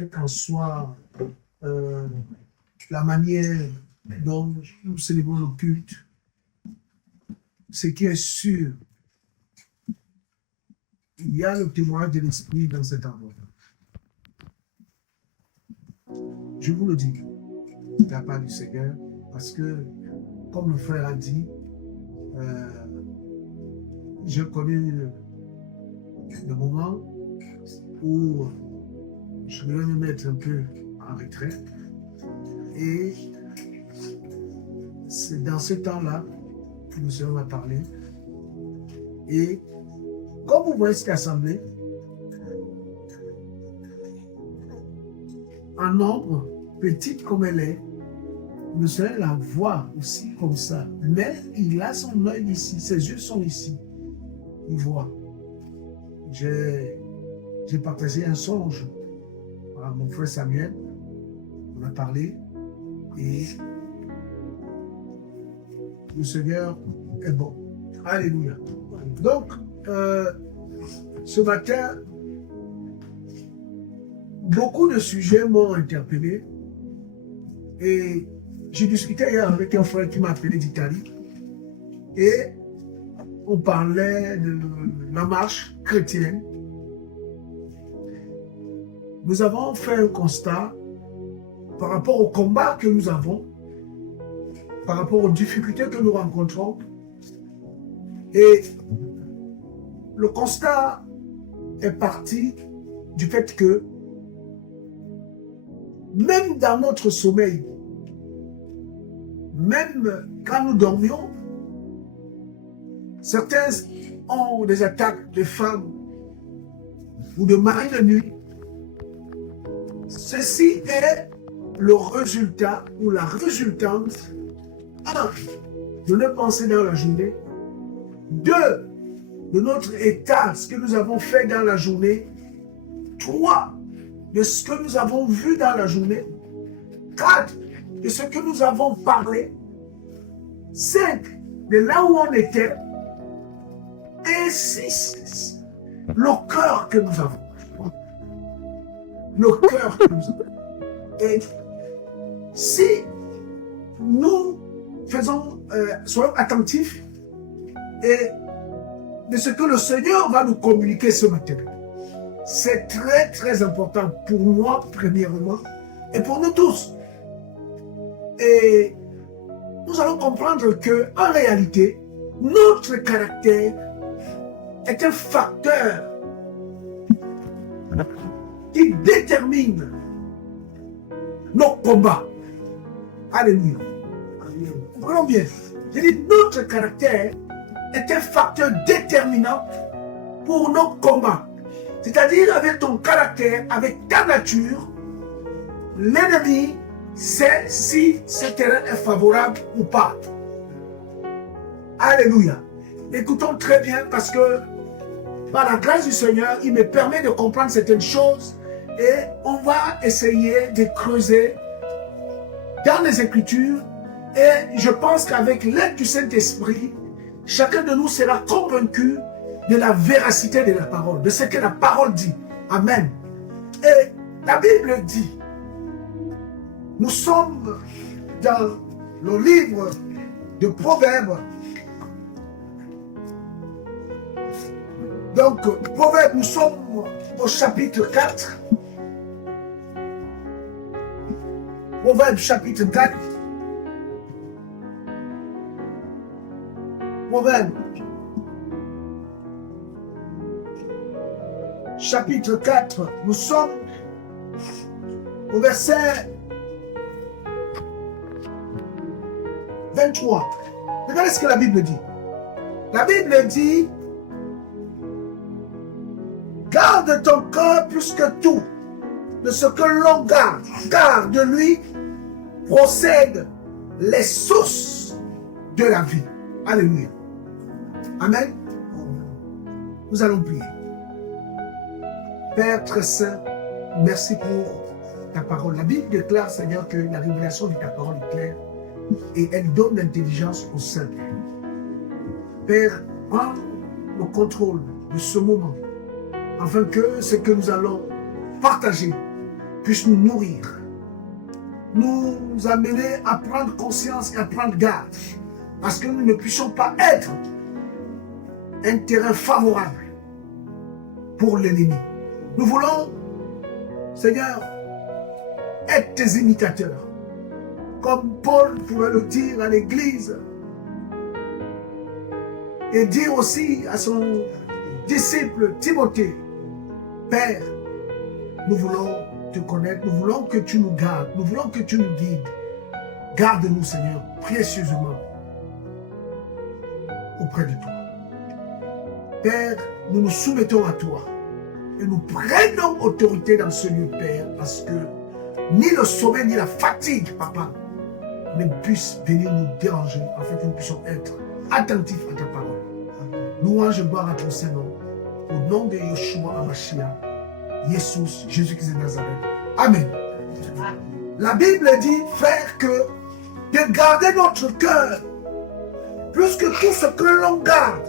quelle qu'en soit la manière dont nous célébrons le culte, ce qui est sûr, il y a le témoignage de l'Esprit dans cet endroit. Je vous le dis, de la part du Seigneur, parce que, comme le frère a dit, je connais le moment où je vais me mettre un peu en retrait. Et c'est dans ce temps-là que le Seigneur m'a parlé. Et comme vous voyez cette assemblée, en nombre, petite comme elle est, le Seigneur la voit aussi comme ça. Mais il a son œil ici, ses yeux sont ici. Il voit. J'ai partagé un songe à mon frère Samuel. On a parlé. Et le Seigneur est bon. Alléluia. Donc, ce matin, beaucoup de sujets m'ont interpellé. Et j'ai discuté hier avec un frère qui m'a appelé d'Italie. Et on parlait de la marche chrétienne. Nous avons fait un constat par rapport au combat que nous avons, par rapport aux difficultés que nous rencontrons. Et le constat est parti du fait que même dans notre sommeil, même quand nous dormions, certains ont des attaques de femmes ou de maris de nuit. Ceci est le résultat ou la résultante, 1, de nos pensées dans la journée, 2, de notre état, ce que nous avons fait dans la journée, 3, de ce que nous avons vu dans la journée, 4, de ce que nous avons parlé, 5, de là où on était, et 6, le cœur que nous avons. Le cœur que nous avons. Et si nous soyons attentifs et de ce que le Seigneur va nous communiquer ce matin, c'est très très important pour moi premièrement et pour nous tous. Et nous allons comprendre que en réalité, notre caractère est un facteur qui détermine nos combats. Alléluia. Comprenons bien. Je dis, notre caractère est un facteur déterminant pour nos combats. C'est-à-dire, avec ton caractère, avec ta nature, l'ennemi sait si ce terrain est favorable ou pas. Alléluia. Écoutons très bien parce que par la grâce du Seigneur, il me permet de comprendre certaines choses et on va essayer de creuser dans les Écritures et je pense qu'avec l'aide du Saint-Esprit, chacun de nous sera convaincu de la véracité de la parole, de ce que la parole dit. Amen. Et la Bible dit, nous sommes dans le livre de Proverbes. Donc, Proverbes, nous sommes au chapitre 4. Proverbes, chapitre 4. Proverbes, chapitre 4. Nous sommes au verset 23. Regardez ce que la Bible dit. La Bible dit, garde ton cœur plus que tout de ce que l'on garde, car de lui procèdent les sources de la vie. Alléluia. Amen. Nous allons prier. Père très saint, merci pour ta parole. La Bible déclare, Seigneur, que la révélation de ta parole est claire et elle donne l'intelligence aux saints. Père, prends le contrôle de ce moment afin que ce que nous allons partager puisse nous nourrir, nous amener à prendre conscience et à prendre garde, parce que nous ne puissions pas être un terrain favorable pour l'ennemi. Nous voulons, Seigneur, être tes imitateurs, comme Paul pouvait le dire à l'église, et dire aussi à son disciple Timothée, Père, nous voulons te connaître, nous voulons que tu nous gardes, nous voulons que tu nous guides. Garde-nous, Seigneur, précieusement auprès de toi. Père, nous nous soumettons à toi et nous prenons autorité dans ce lieu, Père, parce que ni le sommeil ni la fatigue, Papa, ne puissent venir nous déranger afin que nous puissions être attentifs à ta parole. Louange et gloire à ton Saint-Nom, au nom de Yeshua Hamashiach, Jésus-Christ de Nazareth. Amen. La Bible dit, frère, que de garder notre cœur plus que tout ce que l'on garde.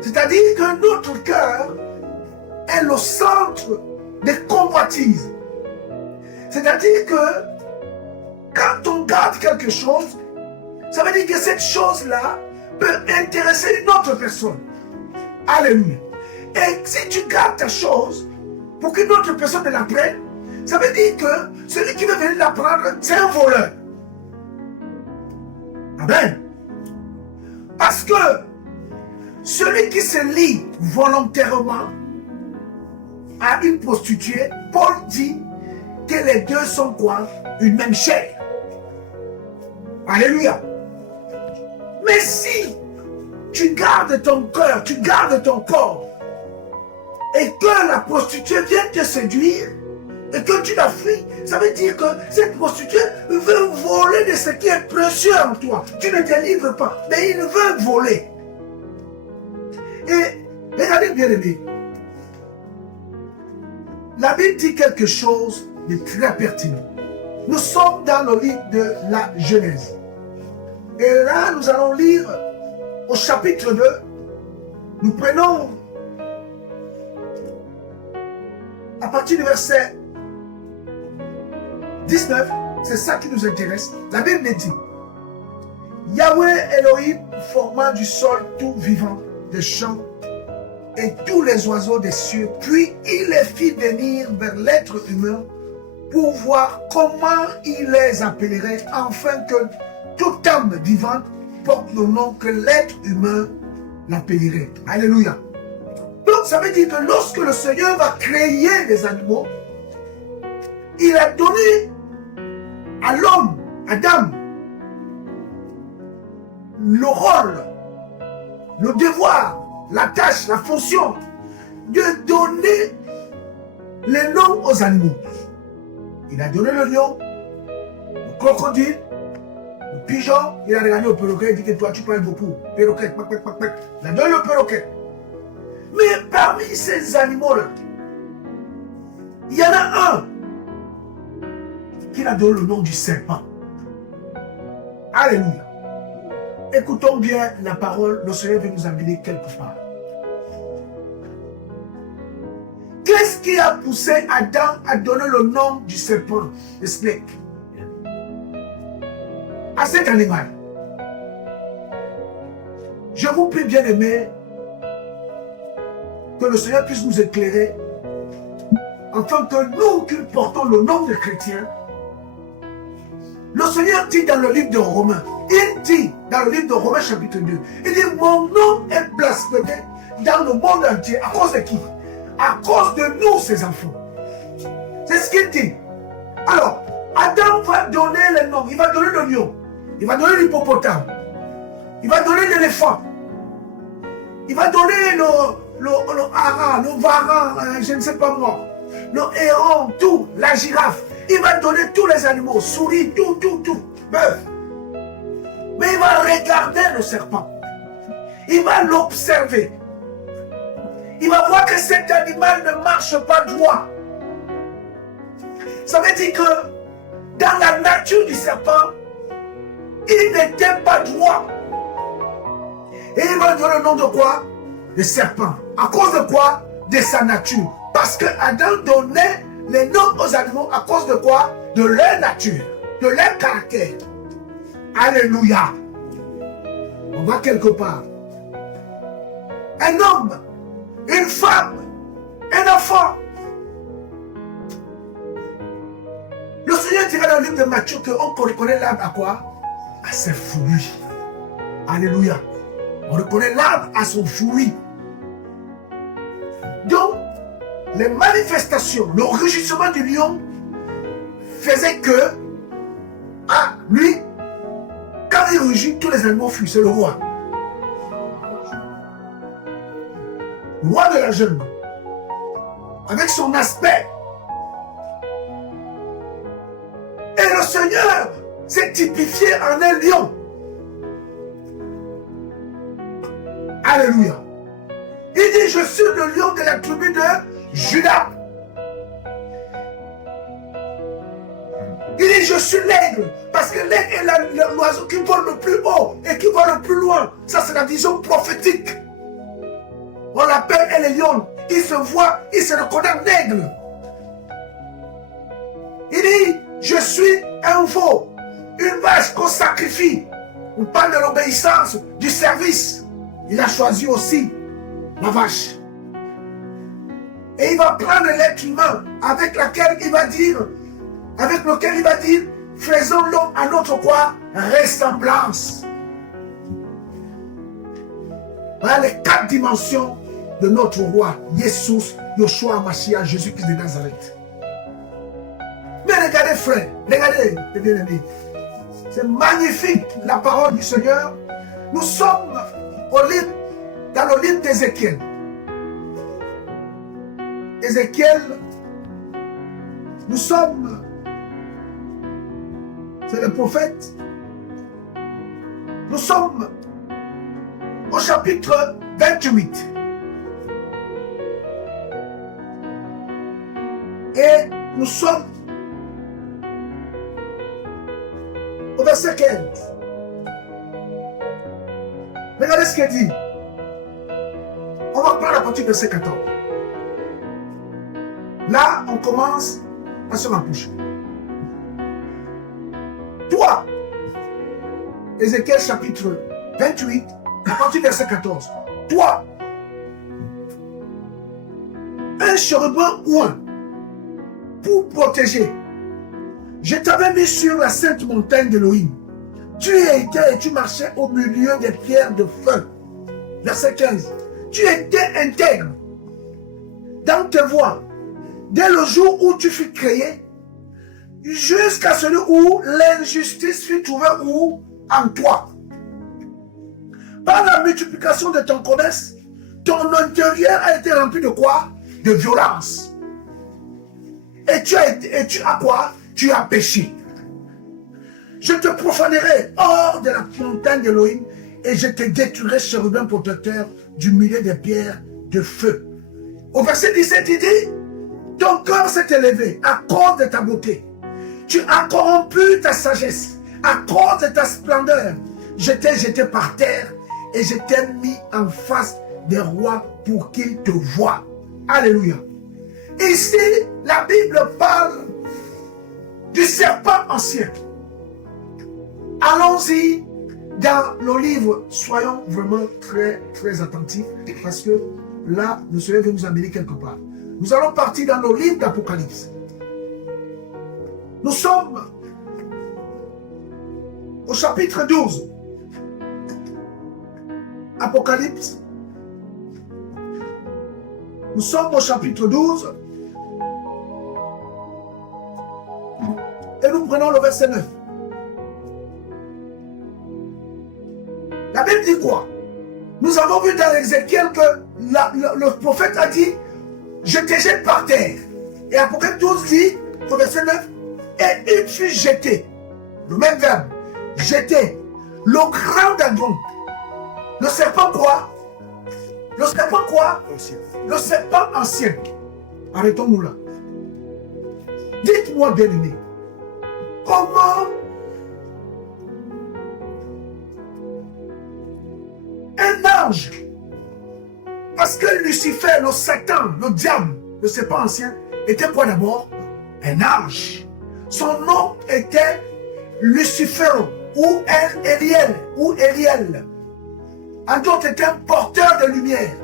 C'est-à-dire que notre cœur est le centre des convoitises. C'est-à-dire que quand on garde quelque chose, ça veut dire que cette chose-là peut intéresser une autre personne. Alléluia. Et si tu gardes ta chose pour qu'une autre personne la prenne, ça veut dire que celui qui veut venir la prendre, c'est un voleur. Amen. Parce que celui qui se lie volontairement à une prostituée, Paul dit que les deux sont quoi? Une même chair. Alléluia. Mais si tu gardes ton cœur, tu gardes ton corps, et que la prostituée vient te séduire, et que tu la fuis, ça veut dire que cette prostituée veut voler de ce qui est précieux en toi. Tu ne te livres pas, mais il veut voler. Et regardez bien aimé, la Bible dit quelque chose de très pertinent. Nous sommes dans le livre de la Genèse. Et là, nous allons lire au chapitre 2. Nous prenons à partir du verset 19, c'est ça qui nous intéresse. La Bible dit, Yahweh Elohim forma du sol tout vivant des champs et tous les oiseaux des cieux, puis il les fit venir vers l'être humain pour voir comment il les appellerait, afin que toute âme vivante porte le nom que l'être humain l'appellerait. Alléluia. Donc ça veut dire que lorsque le Seigneur va créer les animaux, il a donné à l'homme, Adam, le rôle, le devoir, la tâche, la fonction de donner les noms aux animaux. Il a donné le lion, le crocodile, le pigeon. Il a regardé au perroquet et dit que toi tu parles beaucoup. Perroquet, pac, pac, pac, pac. Il a donné le perroquet. Mais parmi ces animaux-là, il y en a un qui a donné le nom du serpent. Alléluia. Écoutons bien la parole, le Seigneur veut nous amener quelque part. Qu'est-ce qui a poussé Adam à donner le nom du serpent, le snake, à cet animal? Je vous prie, bien aimé, que le Seigneur puisse nous éclairer, afin que nous qui portons le nom de chrétiens, le Seigneur dit dans le livre de Romains, il dit dans le livre de Romains chapitre 2, il dit mon nom est blasphémé dans le monde entier. À cause de qui? À cause de nous, ses enfants. C'est ce qu'il dit. Alors, Adam va donner les noms. Il va donner le lion. Il va donner l'hippopotame. Il va donner l'éléphant. Il va donner le hara, le varan, je ne sais pas moi. Le héron, tout, la girafe. Il va donner tous les animaux, souris, tout, bœuf. Mais il va regarder le serpent. Il va l'observer. Il va voir que cet animal ne marche pas droit. Ça veut dire que dans la nature du serpent, il n'était pas droit. Et il va donner le nom de quoi? De serpent. À cause de quoi? De sa nature. Parce que Adam donnait les noms aux animaux à cause de quoi? De leur nature, de leur caractère. Alléluia. On va quelque part. Un homme, une femme, un enfant. Le Seigneur dirait dans le livre de Matthieu qu'on reconnaît l'arbre à quoi? À ses fruits. Alléluia. On reconnaît l'arbre à son fruit. Donc, les manifestations, le rugissement du lion faisait que, lui, quand il rugit, tous les animaux fuient. C'est le roi. Le roi de la jungle. Avec son aspect. Et le Seigneur s'est typifié en un lion. Alléluia. Il dit, je suis le lion de la tribu de Judas. Il dit, je suis l'aigle. Parce que l'aigle est l'oiseau qui vole le plus haut et qui vole le plus loin. Ça, c'est la vision prophétique. On l'appelle un lion. Il se voit, il se reconnaît en aigle. Il dit, je suis un veau, une vache qu'on sacrifie. On parle de l'obéissance, du service. Il a choisi aussi la vache. Et il va prendre l'être humain avec lequel il va dire, faisons l'homme à notre quoi? Ressemblance. Voilà les 4 dimensions de notre roi, Jésus, Yoshua Mashiach, Jésus-Christ de Nazareth. Mais regardez, frère, regardez, les bien-aimés. C'est magnifique la parole du Seigneur. Nous sommes dans le livre d'Ézéchiel. Ézéchiel, nous sommes, c'est le prophète. Nous sommes au chapitre 28. Et nous sommes au verset 15. Regardez ce qu'il dit. On va prendre la partie du verset 14. Là, on commence à se rapprocher. Toi, Ézéchiel chapitre 28, à partir du verset 14. Toi, un chérubin oint pour protéger. Je t'avais mis sur la sainte montagne d'Élohim. Tu étais et tu marchais au milieu des pierres de feu. Verset 15. Tu étais intègre dans tes voies dès le jour où tu fus créé, jusqu'à celui où l'injustice fut trouvée où en toi. Par la multiplication de ton commerce, ton intérieur a été rempli de quoi? De violence. Et tu as quoi? Tu as péché. Je te profanerai hors de la montagne d'Élohim et je te détruirai, chérubin protecteur, du milieu des pierres de feu. Au verset 17, il dit, ton corps s'est élevé à cause de ta beauté. Tu as corrompu ta sagesse à cause de ta splendeur. Je t'ai jeté par terre et je t'ai mis en face des rois pour qu'ils te voient. Alléluia. Ici, la Bible parle du serpent ancien. Allons-y dans le livre. Soyons vraiment très, très attentifs parce que là, le Seigneur veut nous amener quelque part. Nous allons partir dans le livre d'Apocalypse. Nous sommes au chapitre 12. Apocalypse. Nous sommes au chapitre 12. Et nous prenons le verset 9. La Bible dit quoi? Nous avons vu dans Ézéchiel que le prophète a dit, je te jette par terre. Et Apocalypse 12 dit, au verset 9, et il fut jeté. Le même verbe, jeté. Le grand dragon. Le serpent quoi? Le serpent quoi? Ancien. Le serpent ancien. Arrêtons-nous là. Dites-moi, bien-aimé, comment un ange, parce que Lucifer, le Satan, le diable, le serpent ancien, était quoi d'abord? un ange. Son nom était Lucifer ou Eliel. En d'autres, était un porteur de lumière.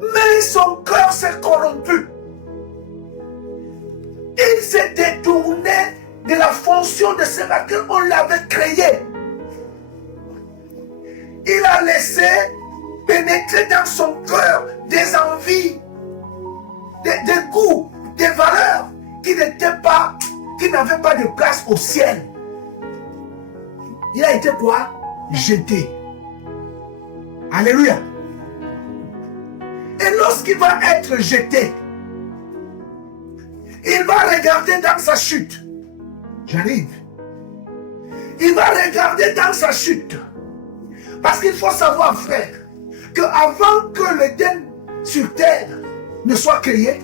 Mais son cœur s'est corrompu. Il s'est détourné de la fonction de ce laquelle on l'avait créé. Il a laissé pénétrer dans son cœur des envies, des goûts, des valeurs qui n'avaient pas de place au ciel. Il a été quoi? Jeté. Alléluia. Et lorsqu'il va être jeté, il va regarder dans sa chute. J'arrive. Il va regarder dans sa chute. Parce qu'il faut savoir, frère, qu'avant que l'Éden sur terre ne soit créé,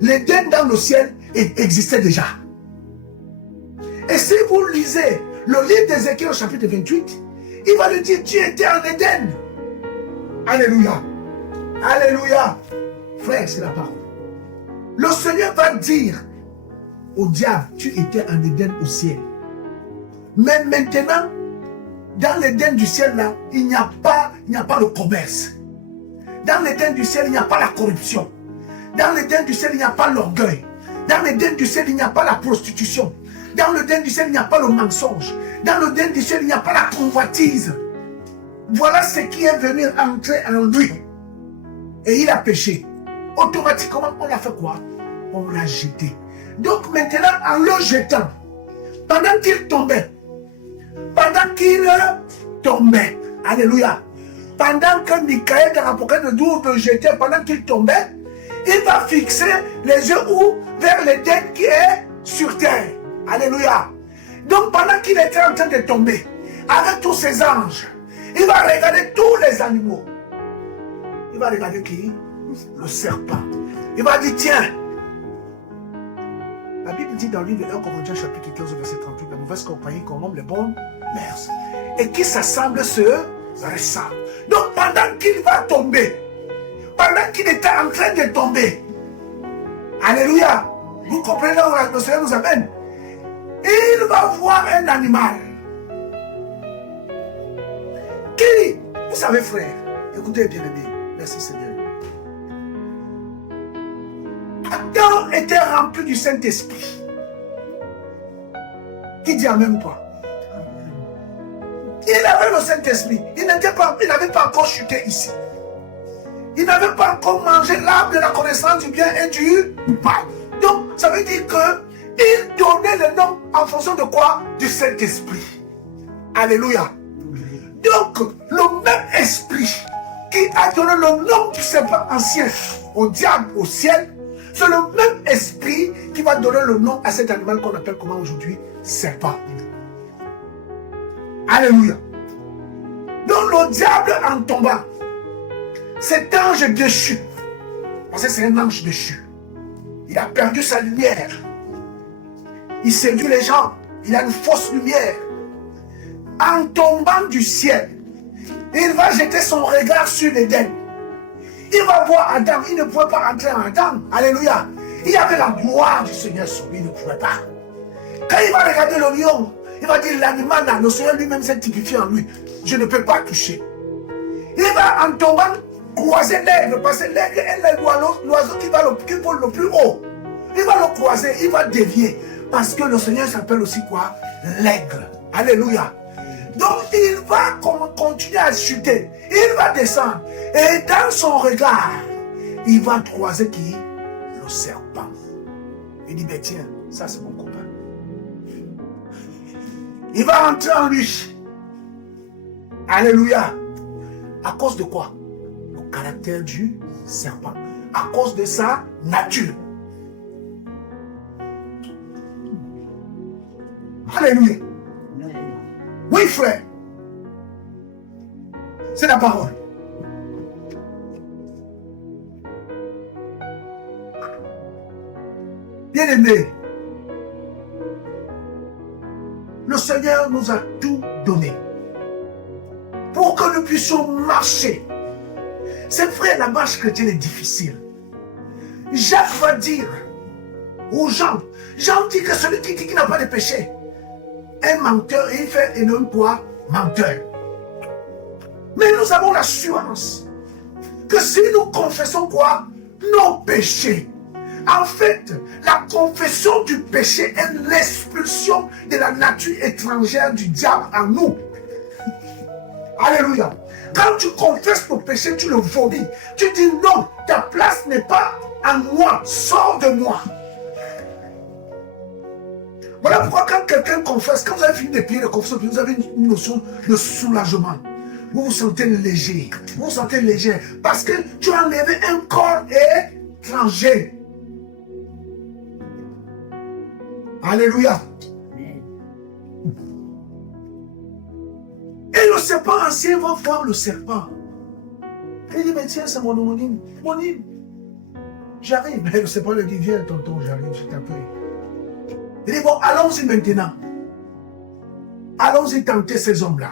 l'Éden dans le ciel existait déjà. Et si vous lisez le livre d'Ézéchiel au chapitre 28, il va lui dire, tu étais en Éden. Alléluia. Alléluia. Frère, c'est la parole. Le Seigneur va dire au diable, tu étais en Éden au ciel. Mais maintenant, dans l'Éden du ciel, là, il n'y a pas le commerce. Dans l'Éden du ciel, il n'y a pas la corruption. Dans l'Éden du ciel, il n'y a pas l'orgueil. Dans l'Éden du ciel, il n'y a pas la prostitution. Dans l'Éden du ciel, il n'y a pas le mensonge. Dans l'Éden du ciel, il n'y a pas la convoitise. Voilà ce qui est venu entrer en lui. Et il a péché. Automatiquement, on l'a fait quoi? On l'a jeté. Donc maintenant, en le jetant, pendant qu'il tombait, alléluia, pendant que Michael dans l'Apocalypse 12 le jetait, pendant qu'il tombait, il va fixer les yeux où? Vers l'Éden qui est sur terre. Alléluia. Donc pendant qu'il était en train de tomber, avec tous ses anges, il va regarder tous les animaux. Il va regarder qui? Le serpent. Il va dire, tiens, la Bible dit dans le livre de 1 Corinthiens chapitre 15 verset 38, la mauvaise compagnie corrompt les bonnes mœurs. Et qui s'assemble se ressemble. Donc pendant qu'il va tomber, pendant qu'il était en train de tomber, alléluia, vous comprenez là où le Seigneur nous amène? Il va voir un animal. Qui, vous savez frère, écoutez bien aimé, merci Seigneur. Adam était rempli du Saint-Esprit. Qui dit amen ou pas? Il avait le Saint-Esprit. Il n'avait pas encore chuté ici. Il n'avait pas encore mangé l'arbre de la connaissance du bien et du mal. Donc, ça veut dire qu'il donnait le nom en fonction de quoi? Du Saint-Esprit. Alléluia. Donc, le même esprit qui a donné le nom du serpent ancien au diable, au ciel, c'est le même esprit qui va donner le nom à cet animal qu'on appelle comment aujourd'hui? Serpent. Alléluia. Donc le diable en tombant, cet ange déchu, parce que c'est un ange déchu, il a perdu sa lumière. Il séduit les gens. Il a une fausse lumière. En tombant du ciel, il va jeter son regard sur l'Éden. Il va voir Adam. Il ne pouvait pas entrer en Adam. Alléluia. Il y avait la gloire du Seigneur sur lui. Il ne pouvait pas. Quand il va regarder le lion, il va dire l'animal là, le Seigneur lui-même s'est typifié en lui. Je ne peux pas toucher. Il va en tombant croiser l'aigle. Parce que l'aigle est l'oiseau qui vole le plus haut. Il va le croiser. Il va dévier. Parce que le Seigneur s'appelle aussi quoi? L'aigle. Alléluia. Donc il va continuer à chuter. Il va descendre. Et dans son regard, il va croiser qui? Le serpent. Il dit, mais tiens, ça c'est mon copain. Il va entrer en lui. Alléluia. À cause de quoi? Le caractère du serpent. À cause de sa nature. Alléluia. Oui, frère. C'est la parole. Bien-aimés, le Seigneur nous a tout donné pour que nous puissions marcher. C'est vrai, la marche chrétienne est difficile. Jacques va dire Aux gens. Jean dit que celui qui dit qu'il n'a pas de péché est menteur et il fait énorme quoi? Menteur. Mais nous avons l'assurance que si nous confessons quoi? Nos péchés. En fait, la confession du péché est l'expulsion de la nature étrangère du diable en nous. Alléluia. Quand tu confesses ton péché, tu le vomis. Tu dis non, ta place n'est pas en moi, sors de moi. Voilà pourquoi quand quelqu'un confesse, quand vous avez fini de prier de confession, vous avez une notion de soulagement. Vous vous sentez léger. Vous vous sentez léger. Parce que tu as enlevé un corps étranger. Alléluia. Et le serpent ancien va voir le serpent. Il dit, mais tiens, c'est mon homonyme. Mon hymne. J'arrive. Mais le serpent lui dit, viens tonton, j'arrive, je t'accueille. Il dit, bon, allons-y maintenant. Allons-y tenter ces hommes-là.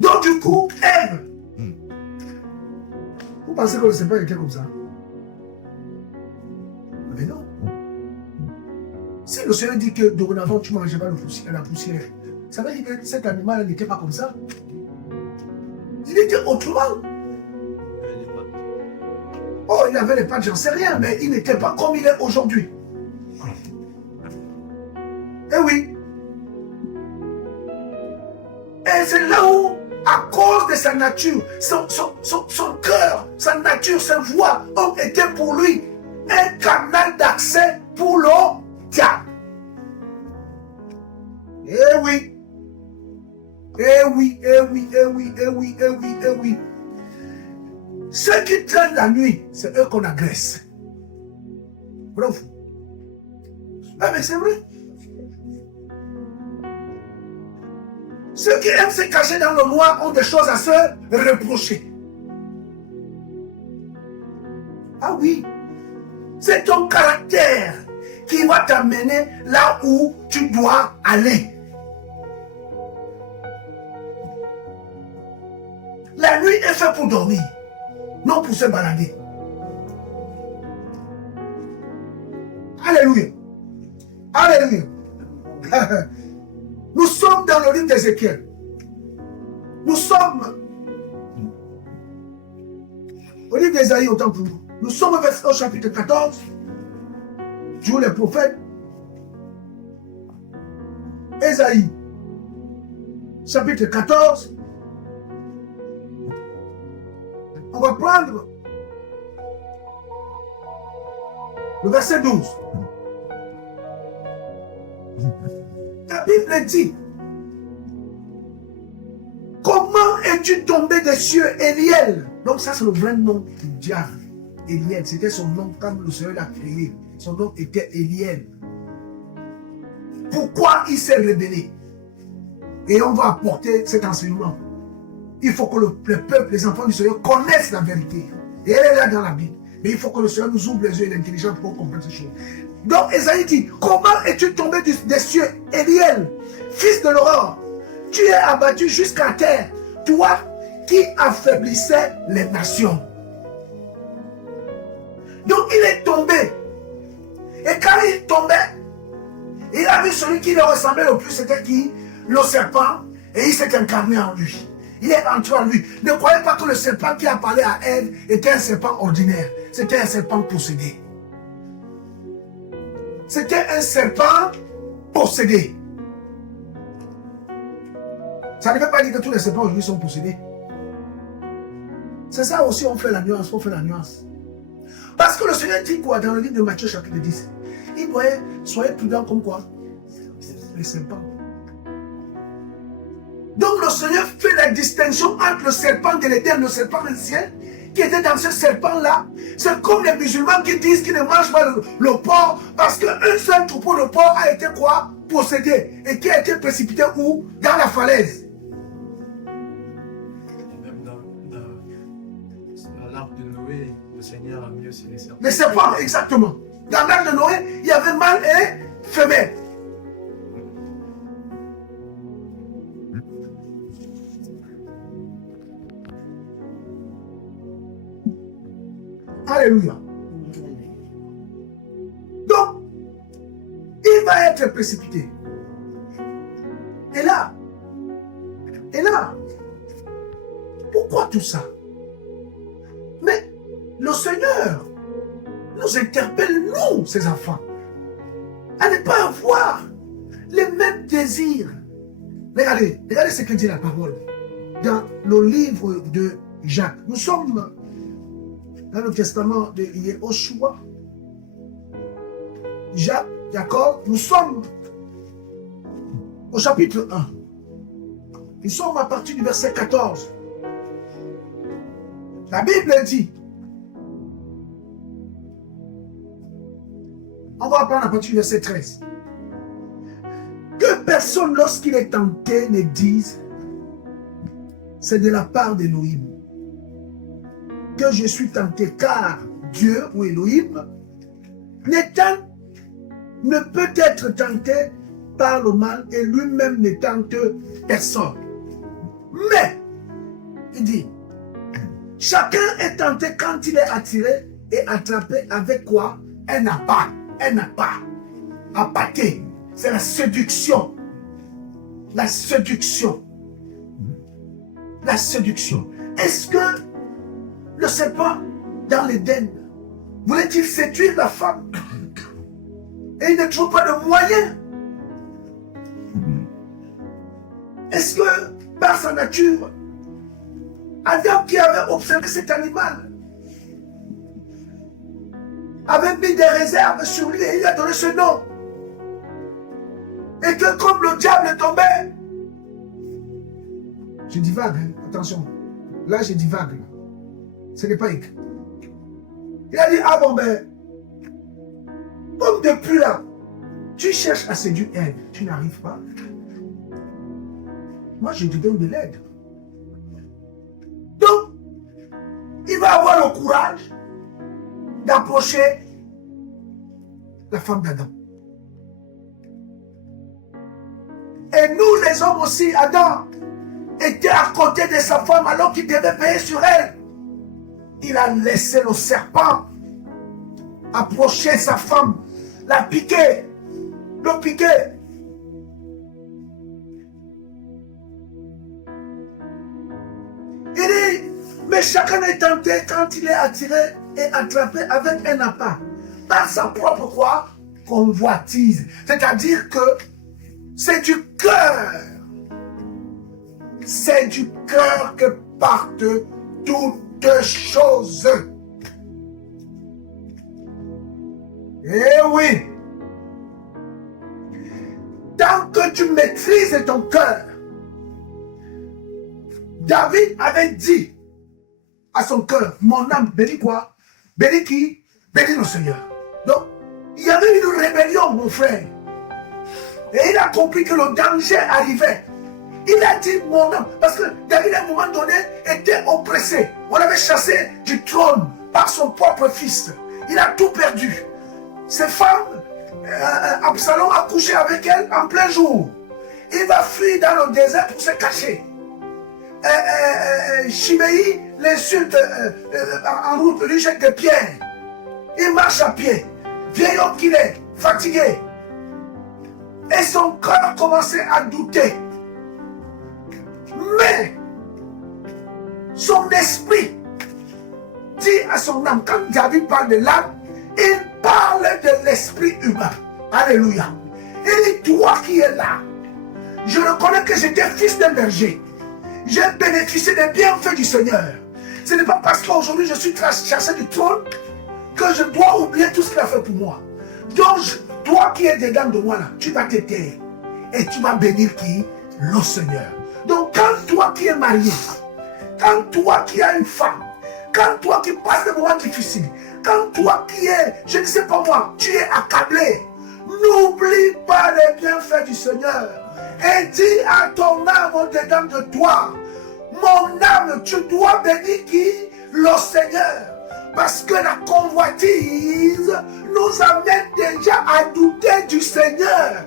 Donc du coup, Ève. Vous pensez que le serpent était comme ça? Mais non. Si le Seigneur dit que dorénavant tu ne manges pas la poussière, ça veut dire que cet animal n'était pas comme ça. Il était autrement. Oh, il avait les pattes, j'en sais rien, mais il n'était pas comme il est aujourd'hui. Eh oui. Et c'est là où, à cause de sa nature, son cœur, sa nature, sa voix ont été pour lui un canal d'accès pour le diable. Eh oui. Eh oui, eh oui, eh oui, eh oui, eh oui, eh oui. Ceux qui traînent la nuit, c'est eux qu'on agresse. Bravo. Ah mais c'est vrai. Ceux qui aiment se cacher dans le noir ont des choses à se reprocher. Ah oui. C'est ton caractère qui va t'amener là où tu dois aller. La nuit est faite pour dormir, non pour se balader. Alléluia. Alléluia. Nous sommes dans le livre d'Ézéchiel. Nous sommes au livre d'Ésaïe, autant pour nous. Nous sommes au chapitre 14, du les prophètes. Ésaïe, chapitre 14. On va prendre le verset 12. La Bible dit, comment es-tu tombé des cieux, Eliel? Donc ça c'est le vrai nom du diable. Eliel, c'était son nom quand le Seigneur l'a créé. Son nom était Eliel. Pourquoi il s'est rebellé? Et on va apporter cet enseignement. Il faut que le peuple, les enfants du Seigneur connaissent la vérité. Et elle est là dans la Bible. Mais il faut que le Seigneur nous ouvre les yeux et l'intelligence pour comprendre ces choses. Donc Esaïe dit, comment es-tu tombé des cieux, Eliel, fils de l'aurore? Tu es abattu jusqu'à terre, toi qui affaiblissais les nations. Donc il est tombé. Et quand il tombait, il a vu celui qui lui ressemblait le plus, c'était qui? Le serpent. Et il s'est incarné en lui. Il est entré en lui. Ne croyez pas que le serpent qui a parlé à Ève était un serpent ordinaire. C'était un serpent possédé. C'était un serpent possédé. Ça ne veut pas dire que tous les serpents aujourd'hui sont possédés. C'est ça aussi, on fait la nuance. On fait la nuance. Parce que le Seigneur dit quoi dans le livre de Matthieu chapitre 10? Il doit soyez prudents comme quoi? Les serpents. Donc le Seigneur fait la distinction entre le serpent de l'Éden, le serpent ancien, qui était dans ce serpent-là. C'est comme les musulmans qui disent qu'ils ne mangent pas le porc, parce qu'un seul troupeau de porc a été quoi? Possédé. Et qui a été précipité où? Dans la falaise. Et même dans l'arbre de Noé, le Seigneur a mis aussi les serpents. Les serpents, exactement. Dans l'arbre de Noé, il y avait mâle et femelle. Alléluia. il va être précipité. Et là, pourquoi tout ça? Mais le Seigneur nous interpelle, nous, ses enfants, à ne pas avoir les mêmes désirs. Regardez ce que dit la parole dans le livre de Jacques. Nous sommes dans le testament de Yehoshua. Jacques, Jacob, nous sommes au chapitre 1. Nous sommes à partir du verset 14. La Bible dit, on va apprendre à partir du verset 13. Que personne, lorsqu'il est tenté, ne dise, c'est de la part d'Élohim que je suis tenté, car Dieu ou Élohim ne peut être tenté par le mal et lui-même ne tente personne. Mais, il dit, chacun est tenté quand il est attiré et attrapé avec quoi? Un appât, appâté. C'est la séduction. La séduction. La séduction. Est-ce que le serpent dans l'Éden voulait-il séduire la femme? Et il ne trouve pas de moyen. Est-ce que par sa nature, Adam qui avait observé cet animal avait mis des réserves sur lui et il a donné ce nom? Et que comme le diable est tombé, je divague, hein, attention, là je divague, là. Ce n'est pas écrit. Il a dit, ah bon ben, comme depuis là, tu cherches à séduire elle, tu n'arrives pas. Moi je te donne de l'aide. Donc, il va avoir le courage d'approcher la femme d'Adam. Et nous les hommes aussi, Adam était à côté de sa femme alors qu'il devait veiller sur elle. Il a laissé le serpent approcher sa femme, la piquer, le piquer. Il dit, mais chacun est tenté quand il est attiré et attrapé avec un appât, par sa propre quoi? Convoitise. C'est-à-dire que c'est du cœur. C'est du cœur que partent toutes choses. Eh oui. Tant que tu maîtrises ton cœur, David avait dit à son cœur, mon âme, bénis quoi? Bénis qui? Bénis le Seigneur. Donc, il y avait une rébellion, mon frère. Et il a compris que le danger arrivait. Il a dit mon âme, parce que David à un moment donné était oppressé. On l'avait chassé du trône par son propre fils. Il a tout perdu. Ses femmes, Absalom a couché avec elle en plein jour. Il va fuir dans le désert pour se cacher. Shimei l'insulte en route, lui jette des pierres. Il marche à pied. Vieil homme qu'il est, fatigué. Et son cœur commençait à douter. Mais son esprit dit à son âme, quand David parle de l'âme, il parle de l'esprit humain. Alléluia. Il dit, toi qui es là, je reconnais que j'étais fils d'un berger. J'ai bénéficié des bienfaits du Seigneur. Ce n'est pas parce qu'aujourd'hui je suis chassé du trône que je dois oublier tout ce qu'il a fait pour moi. Donc, toi qui es dedans de moi là, tu vas te taire. Et tu vas bénir qui? Le Seigneur. Donc, quand toi qui es marié, quand toi qui as une femme, quand toi qui passes des moments difficiles, quand toi qui es, je ne sais pas moi, tu es accablé, n'oublie pas les bienfaits du Seigneur. Et dis à ton âme au-dedans de toi, mon âme, tu dois bénir qui? Le Seigneur. Parce que la convoitise nous amène déjà à douter du Seigneur.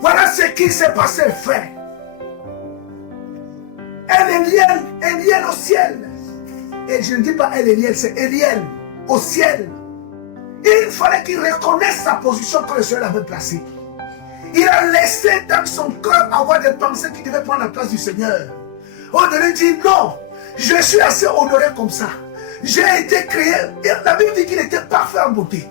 Voilà ce qui s'est passé, frère. Elle est liée au ciel. Et je ne dis pas elle est liée, c'est Eliel au ciel. Il fallait qu'il reconnaisse sa position que le Seigneur l'avait placée. Il a laissé dans son cœur avoir des pensées qui devaient prendre la place du Seigneur. On lui dit non, je suis assez honoré comme ça. J'ai été créé. La Bible dit qu'il était parfait en beauté.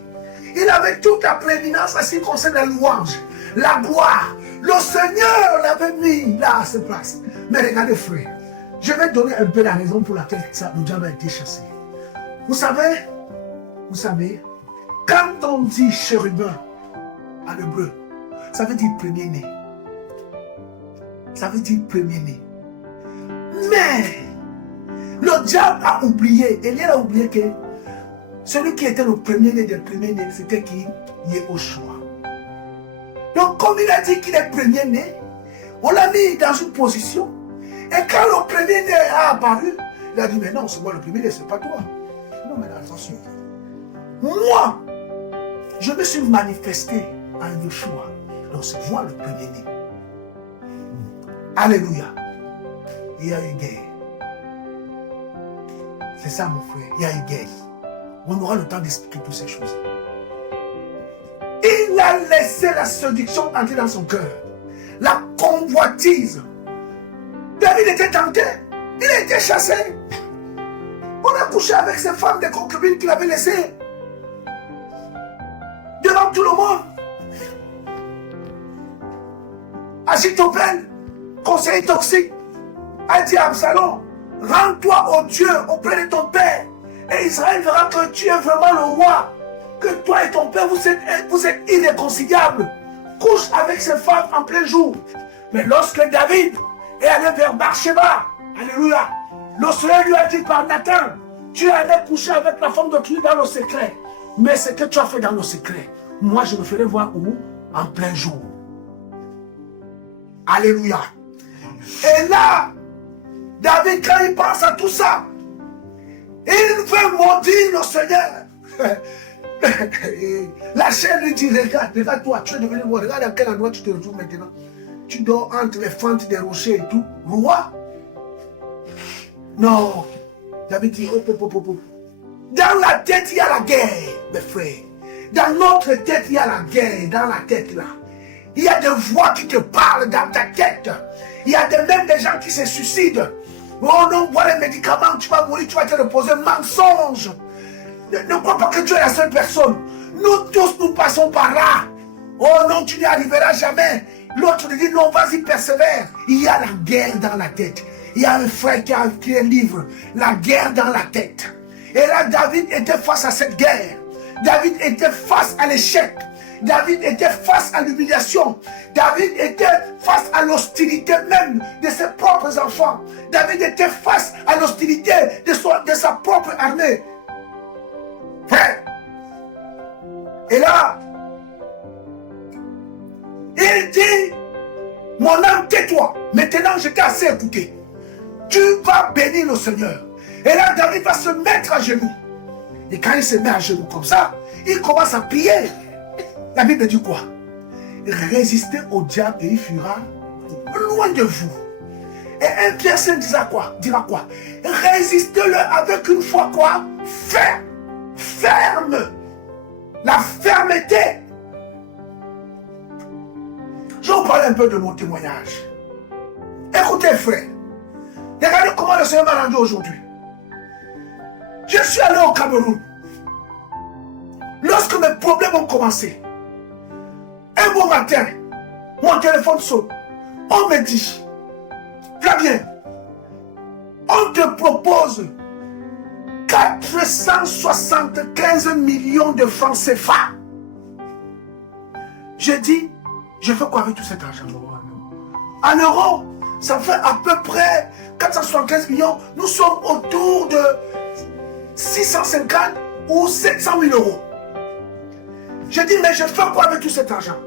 Il avait toute la prééminence à ce qui concerne la louange, la gloire. Le Seigneur l'avait mis là à cette place. Mais regardez, frère, je vais donner un peu la raison pour laquelle le diable a été chassé. Vous savez, quand on dit chérubin en hébreu, ça veut dire premier-né. Ça veut dire premier-né. Mais le diable a oublié, Eliel a oublié que celui qui était le premier-né des premiers-nés, c'était qui? Yehoshua. Donc comme il a dit qu'il est premier-né, on l'a mis dans une position. Et quand le premier-né a apparu, il a dit, mais non, c'est moi le premier-né, c'est pas toi. Non, mais attention. Moi, je me suis manifesté en Yeshua. Donc c'est moi le premier-né. Alléluia. Il y a eu guerre. C'est ça, mon frère. Il y a eu guerre. On aura le temps d'expliquer toutes ces choses. Il a laissé la séduction entrer dans son cœur. La convoitise. David était tenté. Il a été chassé. On a couché avec ces femmes des concubines qu'il avait laissées. Devant tout le monde. Achitophel, conseiller toxique, a dit à Absalom, rends-toi au Dieu auprès de ton père. Et Israël verra que tu es vraiment le roi. Que toi et ton père, vous êtes irréconciliables. Couche avec ces femmes en plein jour. Mais lorsque David est allé vers Bathsheba, alléluia, le Seigneur lui a dit par Nathan, tu es allé coucher avec la femme d'autrui dans le secret. Mais ce que tu as fait dans le secret, moi je le ferai voir où? En plein jour. Alléluia. Et là, David, quand il pense à tout ça, il veut maudire le Seigneur. La chaîne lui dit, regarde toi, tu es devenu roi, regarde à quel endroit tu te retrouves maintenant. Tu dors entre les fentes des rochers et tout. Roi? Non. David dit, dans la tête, il y a la guerre, mes frères. Dans notre tête, il y a la guerre, dans la tête là. Il y a des voix qui te parlent dans ta tête. Il y a même des gens qui se suicident. Oh non, bois les médicaments, tu vas mourir, tu vas te reposer. Mensonge. Ne crois pas que tu es la seule personne. Nous tous, nous passons par là. Oh non, tu n'y arriveras jamais. L'autre dit non, vas-y, persévère. Il y a la guerre dans la tête. Il y a un frère qui a écrit un livre, La guerre dans la tête. Et là, David était face à cette guerre. David était face à l'échec. David était face à l'humiliation. David était face à l'hostilité même de ses propres enfants. David était face à l'hostilité de sa propre armée. Frère. Et là, il dit, mon âme, tais-toi. Maintenant, je t'ai assez écouté. Tu vas bénir le Seigneur. Et là, David va se mettre à genoux. Et quand il se met à genoux comme ça, il commence à prier. La Bible dit quoi? Résistez au diable et il fuira loin de vous. Et un verset dira quoi? Résistez-le avec une foi quoi? Ferme. La fermeté. Je vais vous parler un peu de mon témoignage. Écoutez, frère. Regardez comment le Seigneur m'a rendu aujourd'hui. Je suis allé au Cameroun. Lorsque mes problèmes ont commencé, un bon matin, mon téléphone sonne. On me dit, Flavien, on te propose 475 millions de francs CFA. J'ai dit, je fais quoi avec tout cet argent? En euros, ça fait à peu près 475 millions. Nous sommes autour de 650 ou 700 000 euros. Je dis, mais je fais quoi avec tout cet argent?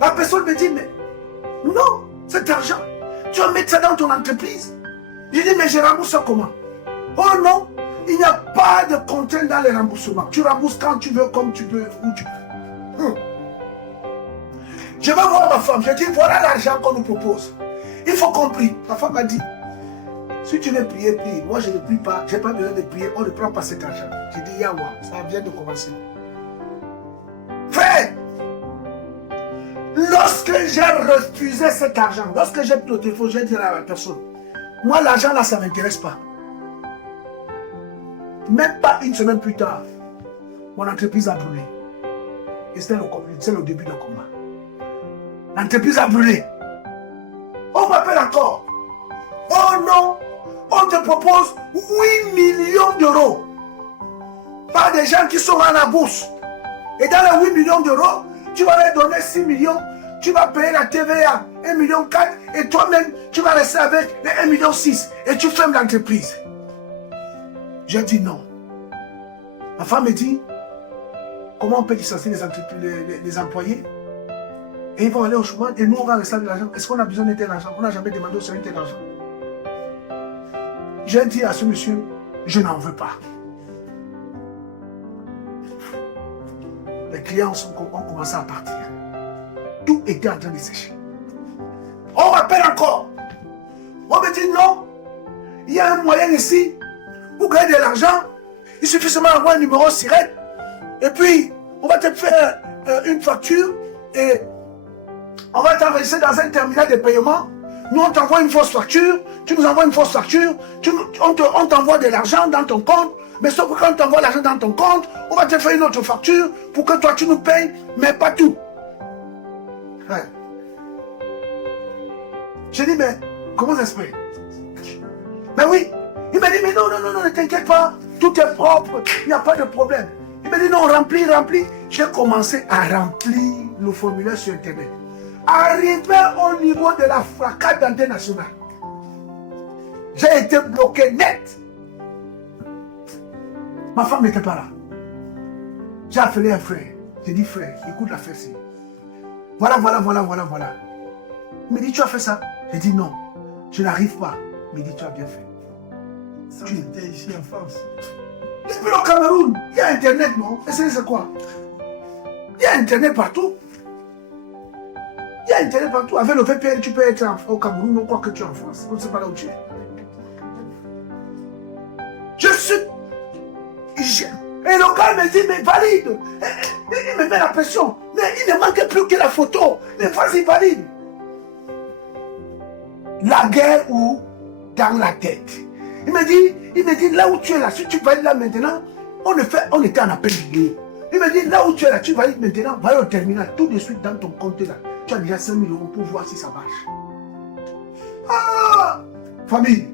La personne me dit, mais non, cet argent, tu vas mettre ça dans ton entreprise. Je dis, mais je rembourse ça comment? Oh non, il n'y a pas de contrainte dans les remboursements. Tu rembourses quand tu veux, comme tu veux, où tu veux. Je vais voir ma femme, je dis, voilà l'argent qu'on nous propose. Il faut qu'on prie. Ma femme m'a dit, si tu veux prier, prie. Moi, je ne prie pas, je n'ai pas besoin de prier, on ne prend pas cet argent. Je dis, Yahweh, ça vient de commencer. Lorsque j'ai refusé cet argent, lorsque j'ai pris le téléphone, j'ai dit à la personne, moi l'argent là, ça ne m'intéresse pas. Même pas une semaine plus tard, mon entreprise a brûlé. Et c'est le début du combat. L'entreprise a brûlé. On m'appelle encore. Oh non, on te propose 8 millions d'euros par des gens qui sont à la bourse. Et dans les 8 millions d'euros, tu vas leur donner 6 millions, tu vas payer la TVA 1,4 million et toi-même, tu vas rester avec les 1,6 million et tu fermes l'entreprise. J'ai dit non. Ma femme me dit, comment on peut licencier les employés? Et ils vont aller au chômage et nous on va rester avec l'argent. Est-ce qu'on a besoin de tel argent? On n'a jamais demandé au Seigneur tel argent. J'ai dit à ce monsieur, je n'en veux pas. Les clients ont commencé à partir. Tout était en train de sécher. On m'appelle encore. On me dit non. Il y a un moyen ici pour gagner de l'argent. Il suffit seulement d'avoir un numéro SIRET. Et puis, on va te faire une facture et on va t'enregistrer dans un terminal de paiement. Nous, on t'envoie une fausse facture. Tu nous envoies une fausse facture. On t'envoie de l'argent dans ton compte. Mais sauf que quand on t'envoie l'argent dans ton compte, on va te faire une autre facture pour que toi, tu nous payes, mais pas tout. Ouais. J'ai dit, mais comment ça se fait? Mais oui. Il m'a dit, mais non, ne t'inquiète pas. Tout est propre. Il n'y a pas de problème. Il m'a dit, non, remplis. J'ai commencé à remplir le formulaire sur Internet. Arrivé au niveau de la carte d'identité nationale, j'ai été bloqué net. Ma femme n'était pas là. J'ai appelé un frère. J'ai dit, frère, écoute l'affaire-ci. Voilà. Il me dit, tu as fait ça? J'ai dit, non, je n'arrive pas. Il me dit, tu as bien fait. Ça, c'était ici en France. Depuis le Cameroun, il y a Internet, non? Et c'est quoi? Il y a Internet partout. Il y a Internet partout. Avec le VPN, tu peux être au Cameroun ou quoi que tu es en France. On ne sait pas là où tu es. Et le gars me dit, mais valide. Il me met la pression. Mais il ne manque plus que la photo. Mais vas-y, valide. La guerre ou dans la tête. Il me dit, là où tu es là, si tu valides là maintenant, on était en appel vidéo. Il me dit, là où tu es là, tu valides maintenant, va au terminal, tout de suite dans ton compte là. Tu as déjà 5 000 euros pour voir si ça marche. Ah! Famille.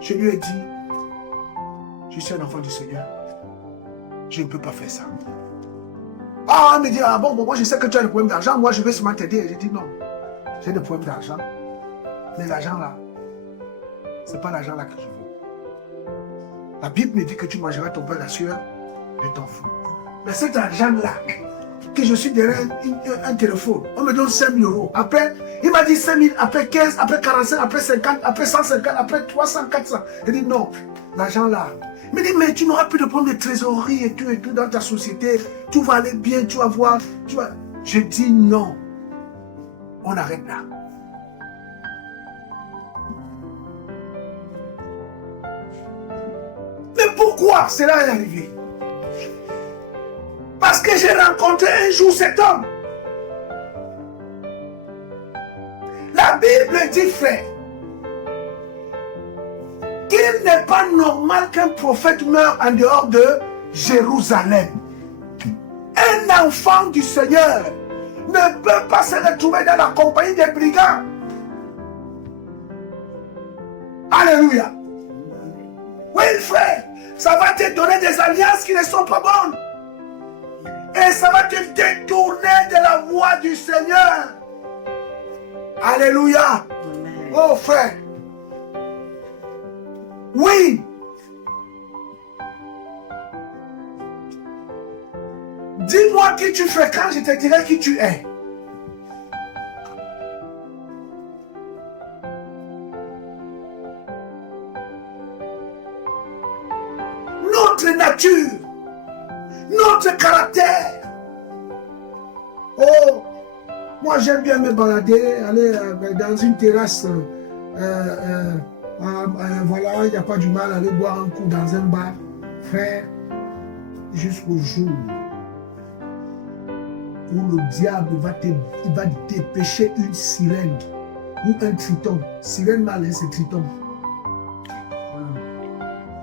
Je lui ai dit, je suis un enfant du Seigneur. Je ne peux pas faire ça. Ah, il me dit, ah bon, moi je sais que tu as des problèmes d'argent, moi je vais seulement t'aider. J'ai dit non, j'ai des problèmes d'argent. Mais l'argent là, c'est pas l'argent là que je veux. La Bible me dit que tu mangeras ton pain la sueur de ton fou. Mais cet argent là, que je suis derrière un téléphone, on me donne 5 000 euros. Après, il m'a dit 5 000, après 15, après 45, après 50, après 150, après 300, 400. Il dit non, l'argent là. Il me dit, mais tu n'auras plus de problème de trésorerie et tout dans ta société. Tout va aller bien, tu vas voir. Je dis non. On arrête là. Mais pourquoi cela est arrivé? Parce que j'ai rencontré un jour cet homme. La Bible dit, frère, qu'il n'est pas normal qu'un prophète meure en dehors de Jérusalem. Un enfant du Seigneur ne peut pas se retrouver dans la compagnie des brigands. Alléluia. Oui, frère, ça va te donner des alliances qui ne sont pas bonnes. Et ça va te détourner de la voie du Seigneur. Alléluia. Amen. Oh frère. Oui. Dis-moi qui tu fréquentes, je te dirai qui tu es. Notre nature, notre caractère. Oh, moi j'aime bien me balader, aller dans une terrasse. Voilà, il n'y a pas du mal à aller boire un coup dans un bar. Frère, jusqu'au jour où le diable il va dépêcher une sirène ou un triton. Sirène malin, c'est triton.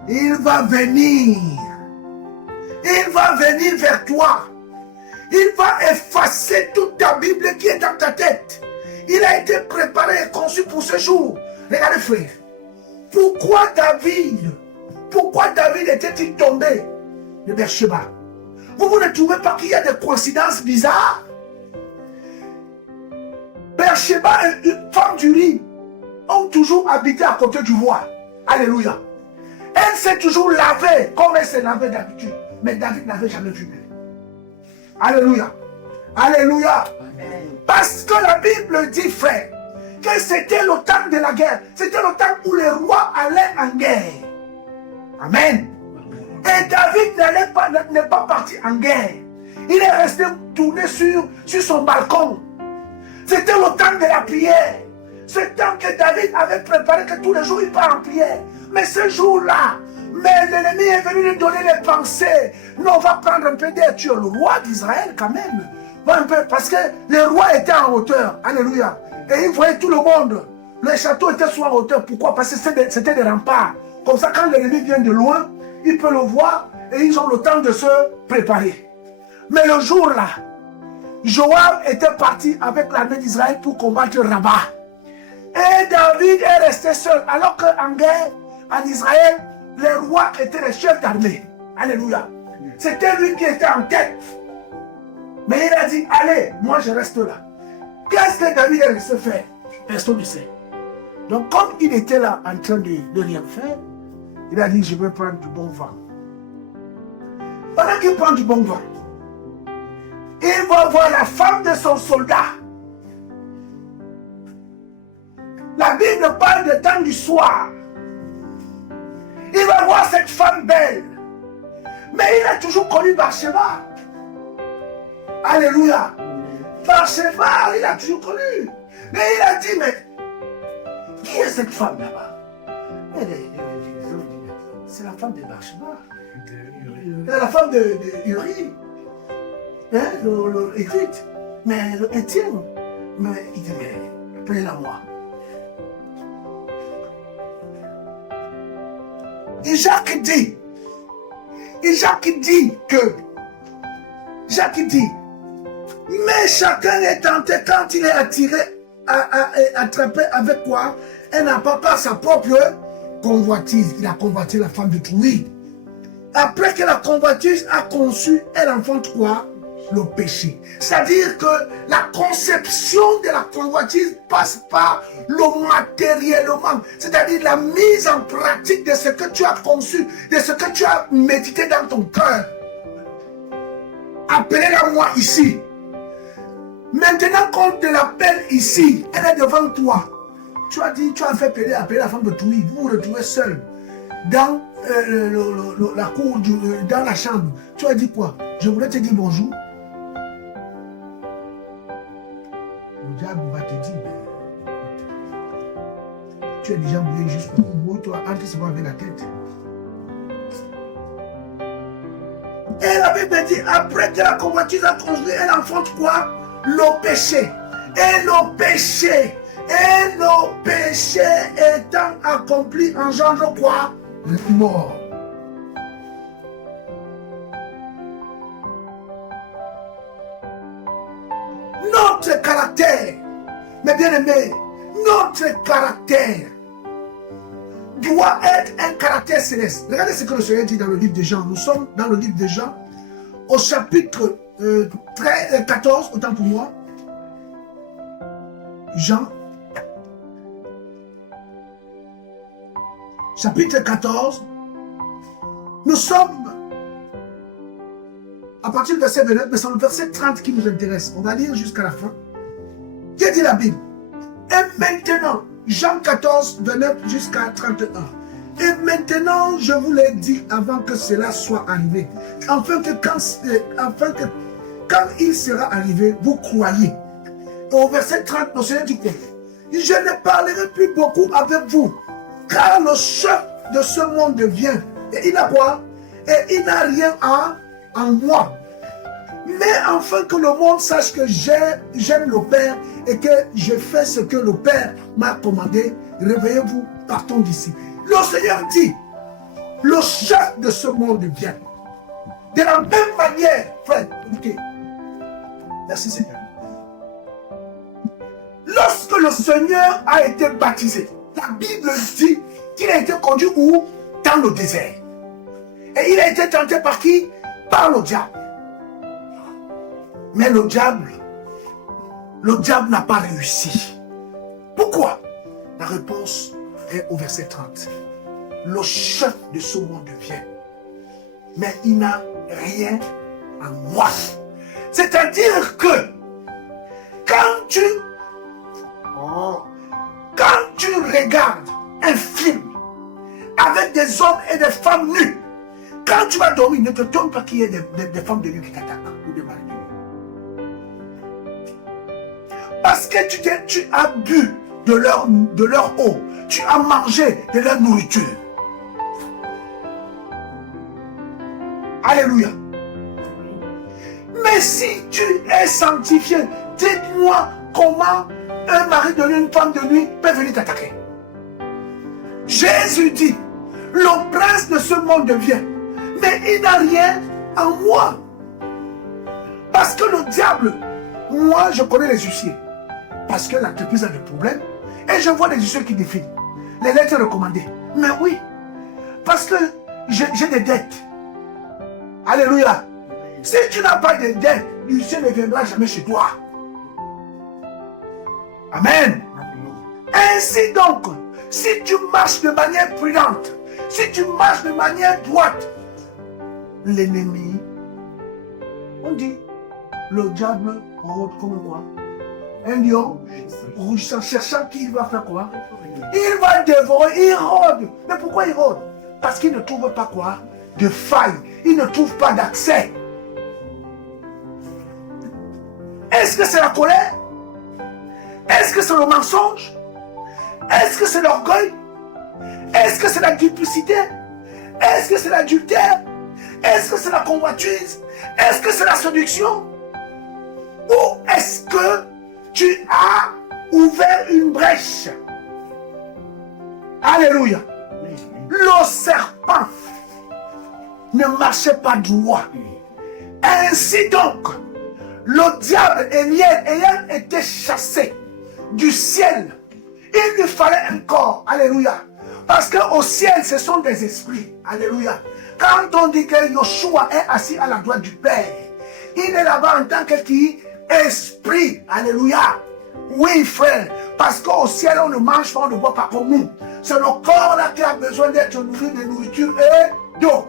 Il va venir. Il va venir vers toi. Il va effacer toute ta Bible qui est dans ta tête. Il a été préparé et conçu pour ce jour. Regardez frère. Pourquoi David était-il tombé de Beersheba? Vous ne trouvez pas qu'il y a des coïncidences bizarres? Beersheba et une femme d'Uri ont toujours habité à côté du roi. Alléluia. Elle s'est toujours lavée comme elle s'est lavée d'habitude. Mais David n'avait jamais vu. Alléluia. Alléluia. Parce que la Bible dit, frère, que c'était le temps de la guerre. C'était le temps où les rois allaient en guerre. Amen. Et David n'est pas parti en guerre. Il est resté tourné sur son balcon. C'était le temps de la prière. Ce temps que David avait préparé, que tous les jours il part en prière. Mais ce jour-là, l'ennemi est venu lui donner les pensées. Non, on va prendre un peu d'air. Tu es le roi d'Israël quand même. Un peu, parce que les rois étaient en hauteur. Alléluia. Et ils voyaient tout le monde. Le château était soit en hauteur. Pourquoi? Parce que c'était des remparts. Comme ça, quand l'ennemi vient de loin, il peut le voir et ils ont le temps de se préparer. Mais le jour-là, Joab était parti avec l'armée d'Israël pour combattre Rabat. Et David est resté seul. Alors qu'en guerre, en Israël, les rois étaient les chefs d'armée. Alléluia. C'était lui qui était en tête. Mais il a dit, allez, moi je reste là. Qu'est-ce que David est resté faire? Personne ne sait. Donc comme il était là en train de rien faire, il a dit, je vais prendre du bon vent. Pendant qu'il prend du bon vent, il va voir la femme de son soldat. La Bible parle de temps du soir. Il va voir cette femme belle. Mais il a toujours connu Bathsheba. Alléluia. Bathsheba, il a toujours connu. Mais il a dit, mais qui est cette femme là-bas? C'est la femme de Bathsheba. C'est la femme de Uri. Hein, le Égypte. Mais Étienne. Mais il dit, mais appelez-la moi. Et Jacques dit mais chacun est tenté quand il est attiré, attrapé avec quoi? Elle n'a pas sa propre convoitise. Il a convoité la femme de Trouille. Après que la convoitise a conçu, elle enfante quoi? Le péché. C'est-à-dire que la conception de la convoitise passe par le matériellement. C'est-à-dire la mise en pratique de ce que tu as conçu, de ce que tu as médité dans ton cœur. Appelez-la moi ici. Maintenant qu'on te l'appelle ici, elle est devant toi. Tu as dit, tu as fait appeler la femme de Touy. Vous vous retrouvez seul dans la cour, dans la chambre. Tu as dit quoi? Je voulais te dire bonjour. Le diable va te dire, mais écoute, tu es déjà mouillé jusqu'au bout, toi, entre ce avec la tête. Et la Bible dit, après que la convoitise a construit, elle enfante quoi? Le péché. Et le péché étant accompli engendre quoi? La mort. Notre caractère, mes bien-aimés, notre caractère doit être un caractère céleste. Regardez ce que le Seigneur dit dans le livre de Jean. Nous sommes dans le livre de Jean, au chapitre 14, autant pour moi. Jean, chapitre 14. Nous sommes à partir du verset 29, mais c'est le verset 30 qui nous intéresse. On va lire jusqu'à la fin. Qu'est-ce que dit la Bible? Et maintenant, Jean 14, 29 jusqu'à 31. Et maintenant, je vous l'ai dit avant que cela soit arrivé, afin que quand il sera arrivé, vous croyez. Et au verset 30, le Seigneur dit quoi? Je ne parlerai plus beaucoup avec vous, car le chef de ce monde vient. Et il a quoi? Et il n'a rien en moi. Mais afin que le monde sache que j'aime le Père et que je fais ce que le Père m'a commandé, réveillez-vous, partons d'ici. Le Seigneur dit, le chef de ce monde vient. De la même manière, frère, écoutez. Merci Seigneur. Lorsque le Seigneur a été baptisé, la Bible dit qu'il a été conduit où? Dans le désert. Et il a été tenté par qui? Par le diable. Mais le diable n'a pas réussi. Pourquoi? La réponse est au verset 30. Le chef de ce monde vient, mais il n'a rien en moi. C'est-à-dire que quand tu regardes un film avec des hommes et des femmes nus, quand tu vas dormir, ne te donne pas qu'il y ait des femmes de nu qui t'attaquent ou des maris de nu. Parce que tu as bu de leur eau, tu as mangé de leur nourriture. Alléluia. Mais si tu es sanctifié, dites-moi comment un mari de nuit, une femme de nuit peut venir t'attaquer. Jésus dit, le prince de ce monde vient, mais il n'a rien en moi. Parce que le diable, moi je connais les huissiers. Parce que l'entreprise a des problèmes. Et je vois les huissiers qui défilent. Les lettres recommandées. Mais oui, parce que j'ai des dettes. Alléluia. Si tu n'as pas de dettes, l'huissier ne viendra jamais chez toi. Amen. Ainsi donc, si tu marches de manière prudente, si tu marches de manière droite, l'ennemi, on dit, le diable rôde comme quoi? Un lion rougissant, cherchant qui va faire quoi? Il va dévorer, il rôde. Mais pourquoi il rôde? Parce qu'il ne trouve pas quoi? De faille. Il ne trouve pas d'accès. Est-ce que c'est la colère? Est-ce que c'est le mensonge? Est-ce que c'est l'orgueil? Est-ce que c'est la duplicité? Est-ce que c'est l'adultère? Est-ce que c'est la convoitise? Est-ce que c'est la séduction? Ou est-ce que tu as ouvert une brèche? Alléluia. Le serpent ne marchait pas droit. Ainsi donc, le diable ayant été chassé du ciel, il lui fallait un corps. Alléluia. Parce qu'au ciel, ce sont des esprits. Alléluia. Quand on dit que Yoshua est assis à la droite du Père, il est là-bas en tant que qui? Esprit. Alléluia. Oui, frère. Parce qu'au ciel, on ne mange pas, on ne boit pas comme nous. C'est le corps là qui a besoin d'être nourri de nourriture et d'eau.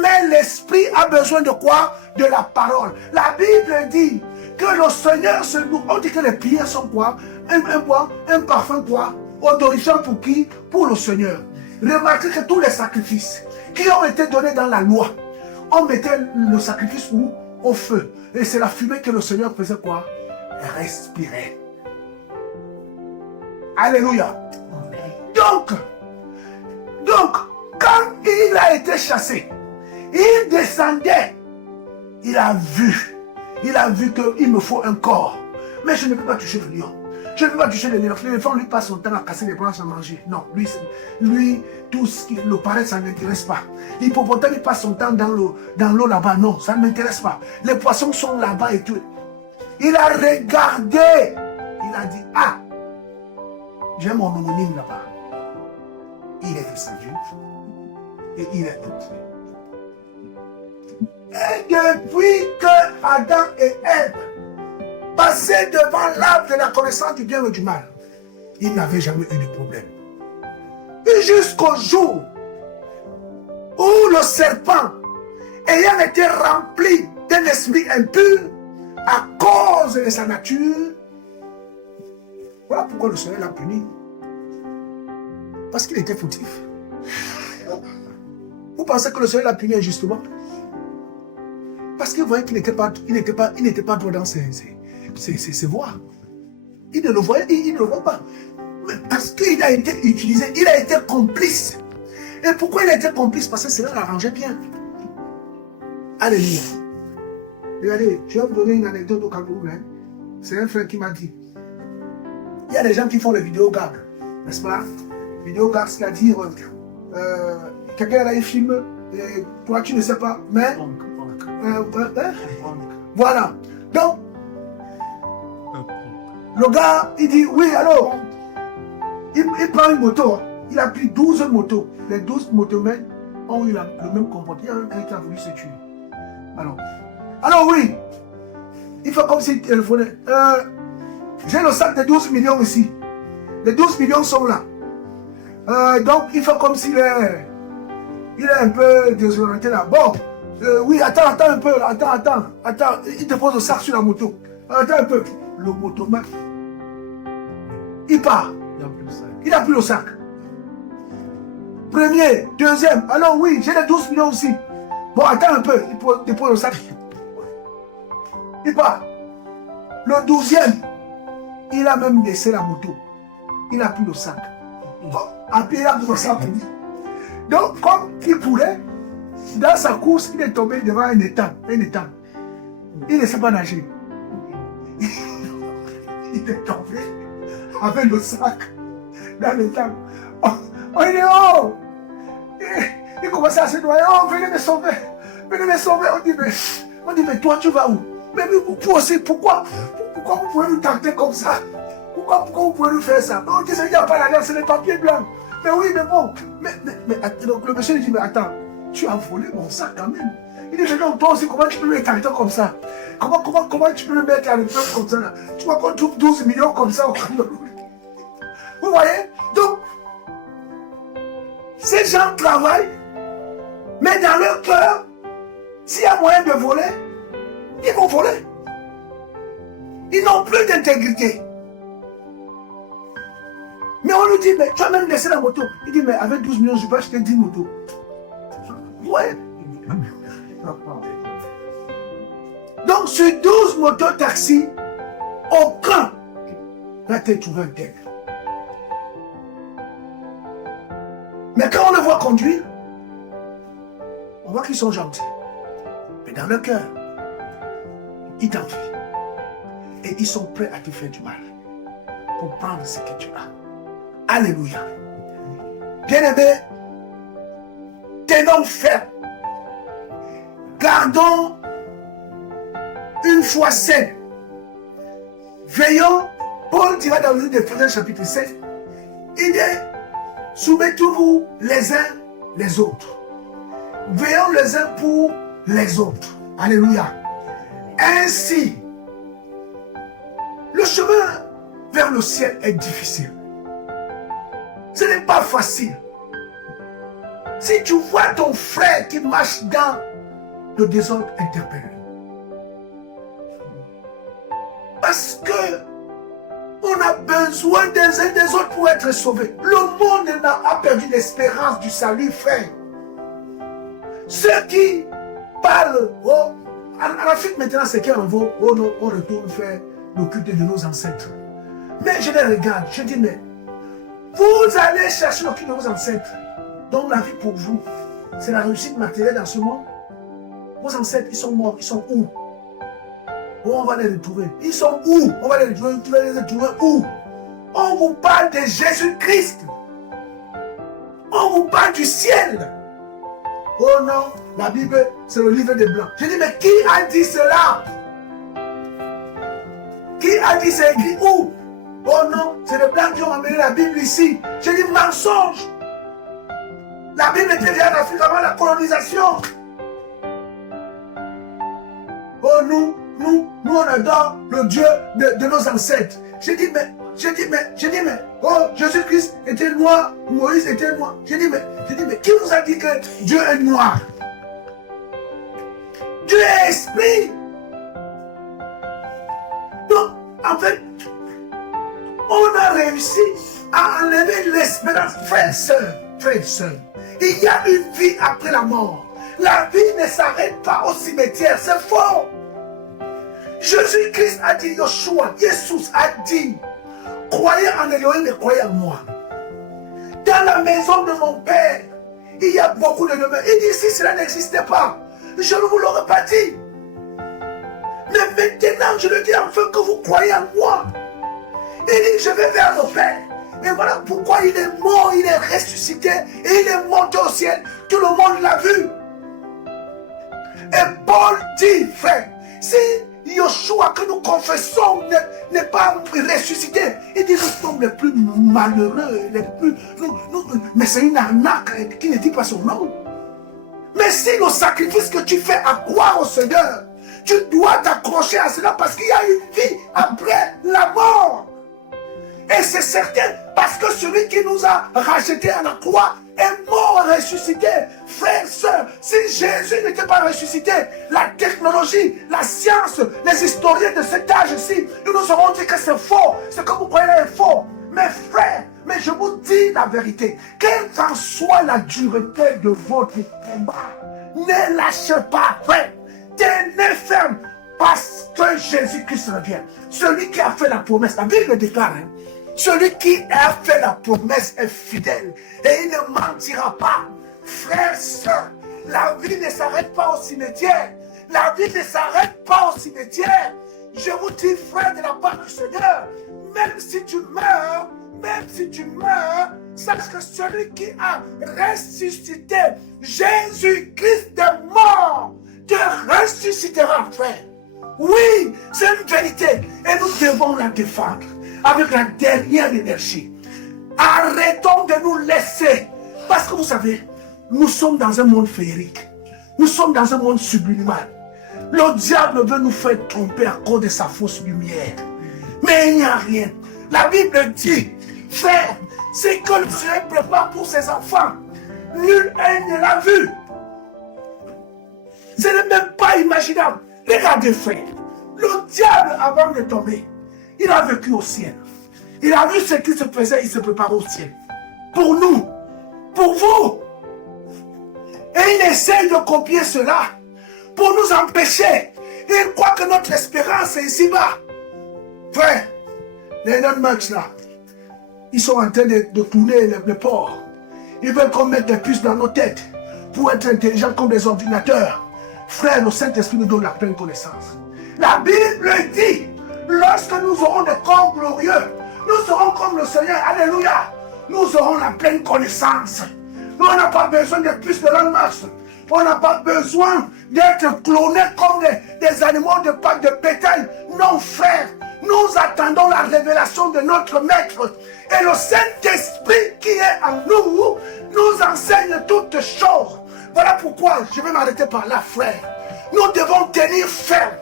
Mais l'esprit a besoin de quoi? De la parole. La Bible dit que le Seigneur se nourrit. On dit que les prières sont quoi? Un parfum quoi? Odorifiant pour qui? Pour le Seigneur. Remarquez que tous les sacrifices qui ont été donnés dans la loi, on mettait le sacrifice où? Au feu. Et c'est la fumée que le Seigneur faisait quoi? Respirer. Alléluia. Donc, quand il a été chassé, il descendait, il a vu qu'il me faut un corps. Mais je ne peux pas toucher le lion. Je ne peux pas toucher l'éléphant. L'éléphant, lui, passe son temps à casser les branches à manger. Non, lui tout ce qui le paraît, ça ne l'intéresse pas. L'hippopotame, il passe son temps dans l'eau là-bas. Non, ça ne m'intéresse pas. Les poissons sont là-bas et tout. Il a regardé. Il a dit, ah, j'ai mon homonyme là-bas. Il est descendu et il est entré. Et depuis que Adam et Ève passaient devant l'arbre de la connaissance du bien et du mal, ils n'avaient jamais eu de problème. Et jusqu'au jour où le serpent, ayant été rempli d'un esprit impur, à cause de sa nature, voilà pourquoi le Seigneur l'a puni. Parce qu'il était fautif. Vous pensez que le Seigneur l'a puni injustement? Parce qu'il voyait qu'il n'était pas droit dans ses voies. Il ne le voyait, il ne le voit pas. Mais parce qu'il a été utilisé, il a été complice. Et pourquoi il a été complice? Parce que cela l'arrangeait bien. Alléluia. Regardez, je vais vous donner une anecdote au Cameroun. Hein. C'est un frère qui m'a dit. Il y a des gens qui font les vidéos gags, n'est-ce pas? Vidéo gag, c'est-à-dire, quelqu'un a un film, et toi tu ne sais pas, mais... Voilà. Donc, le gars, il dit, oui, alors, il prend une moto. Il a pris 12 motos. Les 12 motomènes ont eu le même comportement. Il y a un qui a voulu se tuer. Alors oui, il fait comme s'il téléphonait. J'ai le sac de 12 millions ici. Les 12 millions sont là. Donc, il fait comme s'il est... Il est un peu désorienté là. Bon, oui, attends un peu. Attends. Il te pose le sac sur la moto. Attends un peu. Le motomène, il part. Il n'a plus le sac. Premier, deuxième. Alors oui, j'ai les 12 millions aussi. Bon, attends un peu. Il dépose le sac. Il part. Le 12e, il a même laissé la moto. Il n'a plus le sac. Bon, après, il a plus le sac. Donc, comme il pourrait, dans sa course, il est tombé devant un étang. Il ne sait pas nager. Il est tombé avec le sac dans l'étang. On dit, oh! Il commençait à se noyer. Oh, venez me sauver. On dit, mais toi, tu vas où? Mais vous aussi, pourquoi vous pouvez nous tenter comme ça? Pourquoi vous pouvez nous faire ça? On dit, il n'y a pas la l'air, c'est les papiers blancs. Mais oui, mais bon. Donc le monsieur lui dit, mais attends, tu as volé mon sac quand même. Il dit, mais non, toi aussi, comment tu peux me tenter comme ça? Comment tu peux me mettre à l'épreuve comme ça là? Tu vois qu'on trouve 12 millions comme ça au Cameroun. Vous voyez? Donc, ces gens travaillent, mais dans leur cœur, s'il y a moyen de voler, ils vont voler. Ils n'ont plus d'intégrité. Mais on lui dit, mais tu as même laissé la moto. Il dit, mais avec 12 millions, je peux acheter 10 motos. Ouais. Donc, sur 12 motos taxis, aucun n'a été trouvé intègre. Mais quand on le voit conduire, on voit qu'ils sont gentils. Mais dans leur cœur, ils t'envient. Et ils sont prêts à te faire du mal pour prendre ce que tu as. Alléluia. Bien-aimés, tenons ferme. Gardons une foi saine. Veillons, Paul dira dans le livre d'Éphésiens chapitre 7, il dit, soumettez-vous les uns les autres. Veillons les uns pour les autres. Alléluia. Ainsi, le chemin vers le ciel est difficile. Ce n'est pas facile. Si tu vois ton frère qui marche dans le désordre, interpelle. Parce que on a besoin des uns des autres pour être sauvés. Le monde n'a pas perdu l'espérance du salut, frère. Ceux qui parlent, en Afrique maintenant, c'est qu'on va, on retourne faire le culte de nos ancêtres. Mais je les regarde, je dis, mais vous allez chercher le culte de vos ancêtres. Donc la vie pour vous, c'est la réussite matérielle dans ce monde. Vos ancêtres, ils sont morts, ils sont où? Où on va les retrouver? Ils sont où? On va les retrouver, où? On vous parle de Jésus-Christ. On vous parle du ciel. Oh non, la Bible, c'est le livre des Blancs. Je dis, mais qui a dit cela? Qui a dit c'est écrit où? Oh non, c'est les Blancs qui ont amené la Bible ici. Je dis, mensonge. La Bible était déjà en Afrique avant la colonisation. Oh, nous on adore le Dieu de nos ancêtres. Je dis, mais, oh, Jésus-Christ était noir, Moïse était noir. Je dis, mais, qui vous a dit que Dieu est noir? Dieu est esprit. Donc, en fait, on a réussi à enlever l'espérance. Frères et sœurs, il y a une vie après la mort. La vie ne s'arrête pas au cimetière, c'est faux. Jésus-Christ a dit, Yoshua, Jésus a dit, croyez en Elohim et croyez en moi. Dans la maison de mon Père, il y a beaucoup de demeures. Il dit, si cela n'existait pas, je ne vous l'aurais pas dit. Mais maintenant, je le dis afin que vous croyez en moi. Il dit, je vais vers le Père. Et voilà pourquoi il est mort, il est ressuscité et il est monté au ciel. Tout le monde l'a vu. Et Paul dit, frère, si Yeshua que nous confessons n'est pas ressuscité, il dit, nous sommes les plus malheureux, les plus... mais c'est une arnaque qui ne dit pas son nom. Mais si le sacrifice que tu fais à croire au Seigneur, tu dois t'accrocher à cela parce qu'il y a une vie après la mort. Et c'est certain parce que celui qui nous a rachetés à la croix est mort et ressuscité. Frères, sœurs, si Jésus n'était pas ressuscité, la technologie, la science, les historiens de cet âge-ci, nous nous aurons dit que c'est faux. Ce que vous croyez est faux. Mais frères, mais je vous dis la vérité. Quelle qu'en soit la dureté de votre combat, ne lâchez pas, frère. Tenez ferme parce que Jésus-Christ revient. Celui qui a fait la promesse, la Bible le déclare, hein, celui qui a fait la promesse est fidèle et il ne mentira pas. Frères, sœurs, la vie ne s'arrête pas au cimetière. La vie ne s'arrête pas au cimetière. Je vous dis, frère, de la part du Seigneur, même si tu meurs, sache que celui qui a ressuscité Jésus-Christ de mort te ressuscitera, frère. Oui, c'est une vérité et nous devons la défendre avec la dernière énergie. Arrêtons de nous laisser. Parce que vous savez, nous sommes dans un monde féerique. Nous sommes dans un monde subliminal. Le diable veut nous faire tromper à cause de sa fausse lumière. Mais il n'y a rien. La Bible dit, frère, c'est que le Seigneur prépare pour ses enfants. Nul ne l'a vu. Ce n'est même pas imaginable. Regardez, frère. Le diable, avant de tomber, il a vécu au ciel. Il a vu ce qui se faisait, il se prépare au ciel. Pour nous, pour vous. Et il essaie de copier cela pour nous empêcher. Il croit que notre espérance est ici-bas. Frère, les non-mugs là, ils sont en train de tourner le port. Ils veulent qu'on mette des puces dans nos têtes pour être intelligents comme des ordinateurs. Frère, le Saint-Esprit nous donne la pleine connaissance. La Bible dit, lorsque nous aurons des corps glorieux, nous serons comme le Seigneur. Alléluia. Nous aurons la pleine connaissance. Nous, on n'a pas besoin de puces de Elon Musk. On n'a pas besoin d'être clonés comme des animaux de Pâques de bétail. Non, frère. Nous attendons la révélation de notre Maître. Et le Saint-Esprit qui est en nous, nous enseigne toutes choses. Voilà pourquoi je vais m'arrêter par là, frère. Nous devons tenir ferme.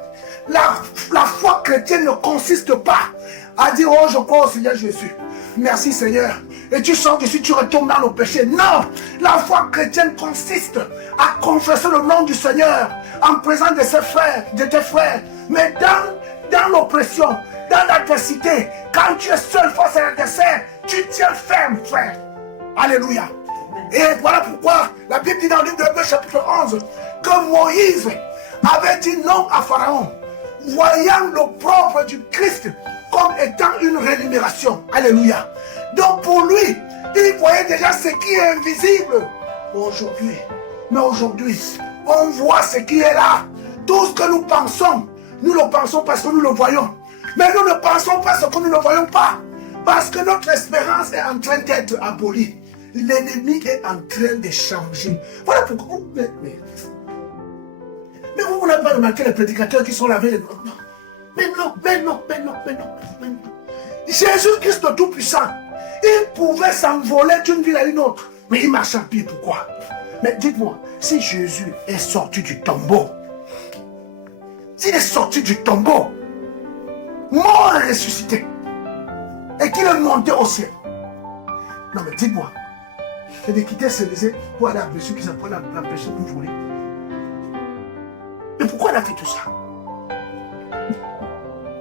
La foi chrétienne ne consiste pas à dire, oh, je crois au Seigneur Jésus. Merci Seigneur. Et tu sors d'ici, tu retournes dans le péché. Non, la foi chrétienne consiste à confesser le nom du Seigneur en présence de ses frères, de tes frères. Mais dans l'oppression, dans l'adversité, quand tu es seul face à l'adversaire, tu tiens ferme, frère. Alléluia. Et voilà pourquoi la Bible dit dans le livre de Hébreux chapitre 11 que Moïse avait dit non à Pharaon, voyant l'opprobre du Christ comme étant une rémunération. Alléluia. Donc pour lui, il voyait déjà ce qui est invisible. Mais aujourd'hui, on voit ce qui est là. Tout ce que nous pensons, nous le pensons parce que nous le voyons. Mais nous ne pensons pas ce que nous ne voyons pas. Parce que notre espérance est en train d'être abolie. L'ennemi est en train de changer. Voilà pourquoi. Mais vous n'avez pas remarqué les prédicateurs qui sont lavés les mains. Mais non. Jésus-Christ le Tout-Puissant, il pouvait s'envoler d'une ville à une autre. Mais il marche en pied, pourquoi? Mais dites-moi, si Jésus est sorti du tombeau, s'il est sorti du tombeau, mort et ressuscité, et qu'il est monté au ciel, non mais dites-moi, c'est de quitter Célésée pour aller à Bessu qui s'appelle la péché pour voler. Mais pourquoi il a fait tout ça?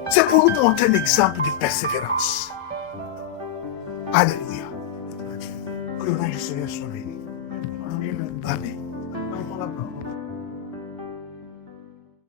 C'est pour nous montrer un exemple de persévérance. Alléluia. Que le nom du Seigneur soit béni. Amen.